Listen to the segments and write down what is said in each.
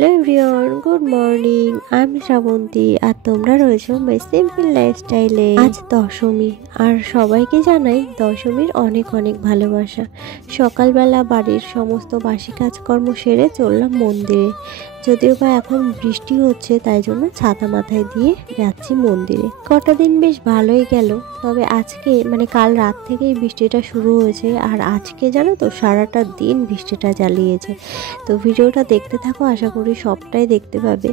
Hello everyone, good morning. আমি শ্রাবন্তী আর তোমরা রয়েছো মাই সিম্পল লাইফস্টাইলে। আজ দশমী আর সবাইকে জানাই দশমীর অনেক অনেক ভালোবাসা। সকালবেলা বাড়ির সমস্ত বাসি কাজকর্ম সেরে চললাম মন্দিরে। যদিও বা এখন বৃষ্টি হচ্ছে, তাই জন্য ছাতা মাথায় দিয়ে যাচ্ছি মন্দিরে। কটা দিন বেশ ভালোই গেল, তবে আজকে কাল রাত থেকেই বৃষ্টিটা শুরু হয়েছে আর আজকে জানো তো সারাটা দিন বৃষ্টিটা জ্বালিয়েছে। তো ভিডিওটা দেখতে থাকো, আশা করি সবটাই দেখতে পাবে।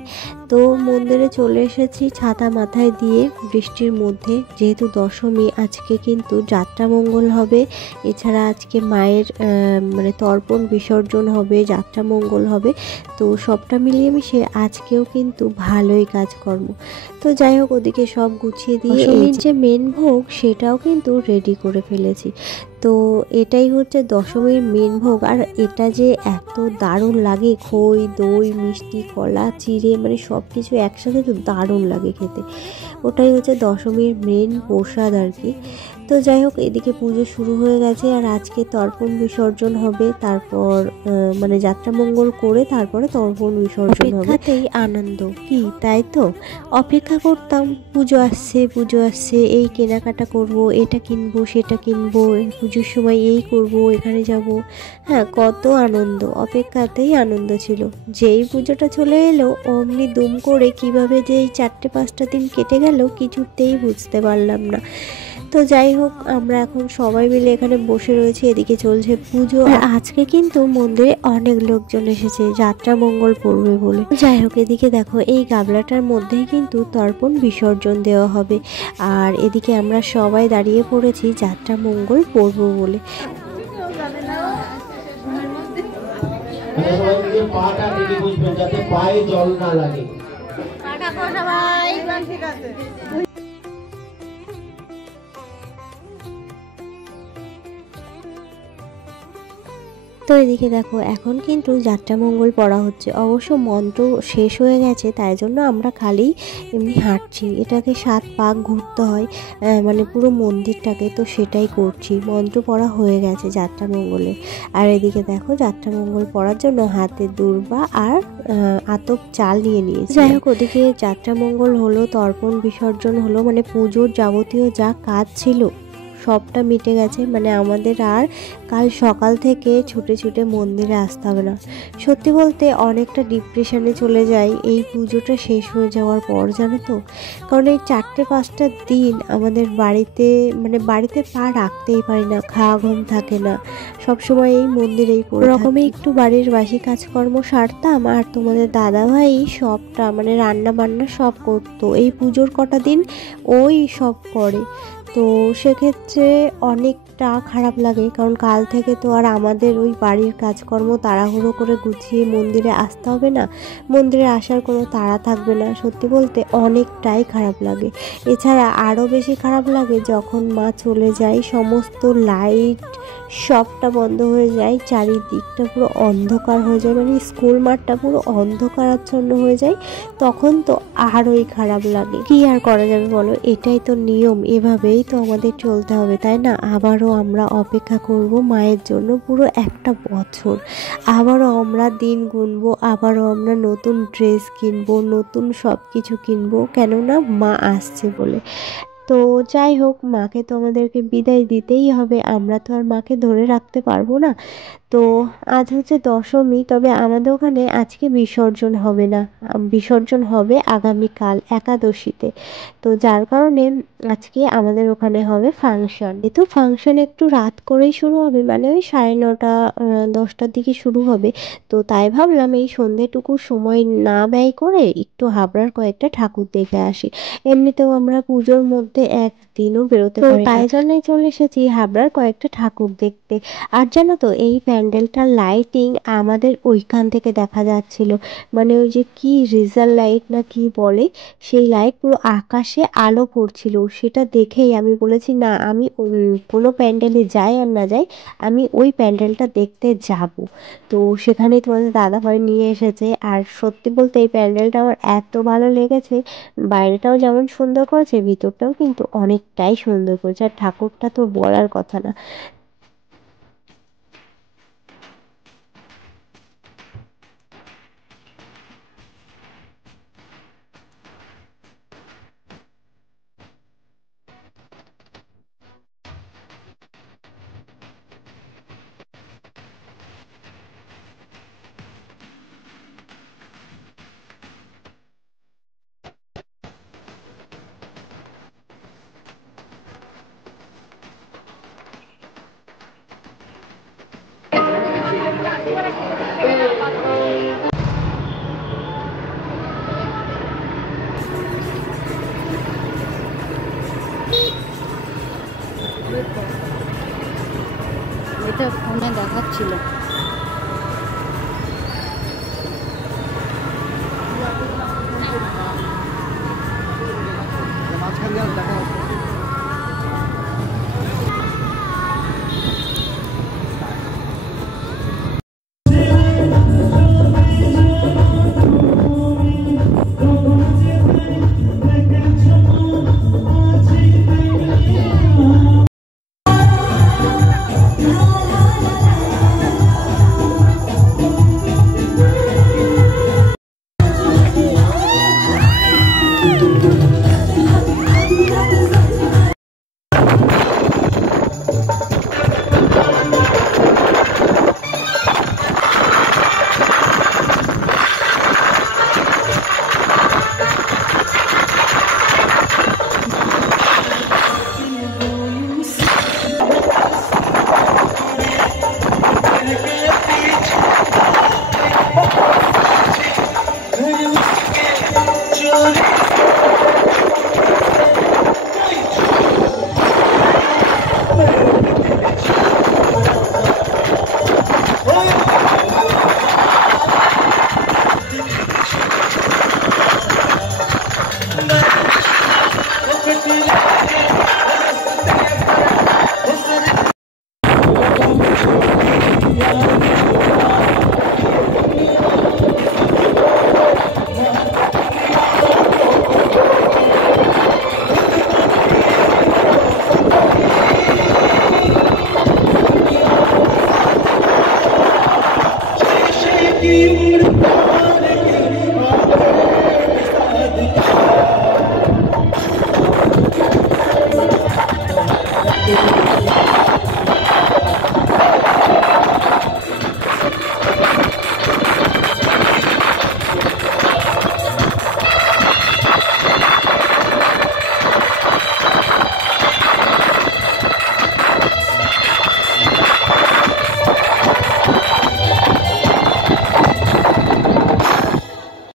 তো মন্দিরে চলে এসেছি ছাতা মাথায় দিয়ে বৃষ্টির মধ্যে, যেহেতু দশমী আজকে কিন্তু যাত্রা মঙ্গল হবে। এছাড়া আজকে মায়ের তর্পণ বিসর্জন হবে, যাত্রা মঙ্গল হবে। তো সবটা মিলিয়ে মিশে আজকেও কিন্তু ভালোই কাজকর্ম। তো যাই হোক, ওদিকে সব গুছিয়ে দিয়ে দশমীর যে মেন ভোগ সেটাও কিন্তু রেডি করে ফেলেছি। তো এটাই হচ্ছে দশমীর মেন ভোগ, আর এটা যে এত দারুণ লাগে, খই দই মিষ্টি কলা চিড়ে সব কিছু একসাথে তো দারুণ লাগে খেতে। ওটাই হচ্ছে দশমীর মেন প্রসাদ আর কি। তো যাই হোক, এদিকে পুজো শুরু হয়ে গেছে আর আজকে তর্পণ বিসর্জন হবে। তারপর যাত্রা মঙ্গল করে তারপরে তর্পণ বিসর্জন হবে। তাতেই আনন্দ কি, তাই তো অপেক্ষা করতাম, পুজো আসছে এই কেনাকাটা করব, এটা কিনবো সেটা কিনবো, পুজোর সময় এই করব এখানে যাব। হ্যাঁ, কত আনন্দ, অপেক্ষাতেই আনন্দ ছিল। যেই পুজোটা চলে এলো অমনি দুম করে কিভাবে যে এই 4-5টা দিন কেটে গেল কিছুতেই বুঝতে পারলাম না। তো যাই হোক, আমরা এখন সবাই মিলে এখানে বসে রয়েছি, এদিকে চলছে পুজো। আর আজকে কিন্তু মন্দিরে অনেক লোকজন এসেছে যাত্রা মঙ্গল পড়বে বলে। যাই হোক, এদিকে দেখো এই গাবলাটার মধ্যেই কিন্তু তর্পণ বিসর্জন দেওয়া হবে। আর এদিকে আমরা সবাই দাঁড়িয়ে পড়েছি যাত্রা মঙ্গল পড়ব বলে। পাটা দিকে বুঝবেন যাতে পায়ে জল না লাগে। তো এদিকে দেখো এখন কিন্তু যাত্রা মঙ্গল পড়া হচ্ছে। অবশ্য মন্ত্র শেষ হয়ে গেছে, তাই জন্য আমরা খালি এমনি হাঁটছি। এটাকে 7 পাক ঘুরতে হয়, পুরো মন্দিরটাকে, তো সেটাই করছি। মন্ত্র পড়া হয়ে গেছে যাত্রা মঙ্গলে। আর এদিকে দেখো যাত্রা মঙ্গল পড়ার জন্য হাতে দূর্বা আর আতপ চাল নিয়ে নিয়েছি। যাই হোক, ওদিকে যাত্রা মঙ্গল হলো, তর্পণ বিসর্জন হলো, পুজোর যাবতীয় যা কাজ ছিল সবটা মিটে গেছে। আমাদের আর কাল সকাল থেকে ছুটে ছুটে মন্দিরে আসতে হবে না। সত্যি বলতে অনেকটা ডিপ্রেশনে চলে যাই এই পুজোটা শেষ হয়ে যাওয়ার পর, জানো তো। কারণ এই 4-5টা দিন আমাদের বাড়িতে পা রাখতেই পারি না, খাওয়া ঘুম থাকে না, সবসময় এই মন্দিরেই রকমে একটু বাড়ির বাসি কাজকর্ম সারতাম আর তোমাদের দাদাভাই সবটা রান্না বান্না সব করতো। এই পুজোর কটা দিন ওই সব করে। তো সেক্ষেত্রে অনেকটা খারাপ লাগে, কারণ কাল থেকে তো আর আমাদের ওই বাড়ির কাজকর্ম তাড়াহুড়ো করে গুছিয়ে মন্দিরে আসতে হবে না, মন্দিরে আসার কোনো তাড়া থাকবে না। সত্যি বলতে অনেকটাই খারাপ লাগে। এছাড়া আরও বেশি খারাপ লাগে যখন মা চলে যায়, সমস্ত লাইট সবটা বন্ধ হয়ে যায়, চারিদিকটা পুরো অন্ধকার হয়ে যায়, স্কুল মাঠটা পুরো অন্ধকারাচ্ছন্ন হয়ে যায়। তখন তো আরোই খারাপ লাগে। কি আর করা যাবে বলো, এটাই তো নিয়ম, এভাবেই তো আমাদের চলতে হবে, তাই না? আবারও আমরা অপেক্ষা করব মায়ের জন্য পুরো একটা বছর। আবারও আমরা দিন গুনবো, আবারও আমরা নতুন ড্রেস কিনবো, নতুন সব কিছু কিনবো, কেননা মা আসছে বলে। তো যাই হোক, মাকে তো আমাদেরকে বিদায় দিতেই হবে, আমরা তো আর মাকে ধরে রাখতে পারবো না। তো আজ হচ্ছে দশমী, তবে আমাদের ওখানে আজকে বিসর্জন হবে না, বিসর্জন হবে আগামীকাল একাদশীতে। তো যার কারণে আজকে আমাদের ওখানে হবে ফাংশন। যেহেতু ফাংশন একটু রাত করেই শুরু হবে, ওই 9:30 10টার দিকে শুরু হবে। তো তাই ভাবলাম এই সন্ধ্যেটুকু সময় না ব্যয় করে একটু হাবড়ার কয়েকটা ঠাকুর দেখে আসি। এমনিতেও আমরা পুজোর মধ্যে একদিনও বেরোতে পারি না, তাই জন্যই চলে এসেছি হাবড়ার কয়েকটা ঠাকুর দেখতে। আর জানো তো, এই প্যান্ডেলটার লাইটিং আমাদের ওইখান থেকে দেখা যাচ্ছিল, ওই যে কি রেজার লাইট না কি বলে, সেই লাইট পুরো আকাশে আলো পড়ছিল। সেটা দেখেই আমি বলেছি না, আমি কোনো প্যান্ডেলে যাই আর না যাই, আমি ওই প্যান্ডেলটা দেখতে যাব। তো সেখানেই তোমাদের দাদাভাই নিয়ে এসেছে। আর সত্যি বলতে এই প্যান্ডেলটা আমার এত ভালো লেগেছে, বাইরেটাও যেমন সুন্দর করেছে, ভিতরটাও কিন্তু অনেকটাই সুন্দর করেছে। আর ঠাকুরটা তো বলার কথা না।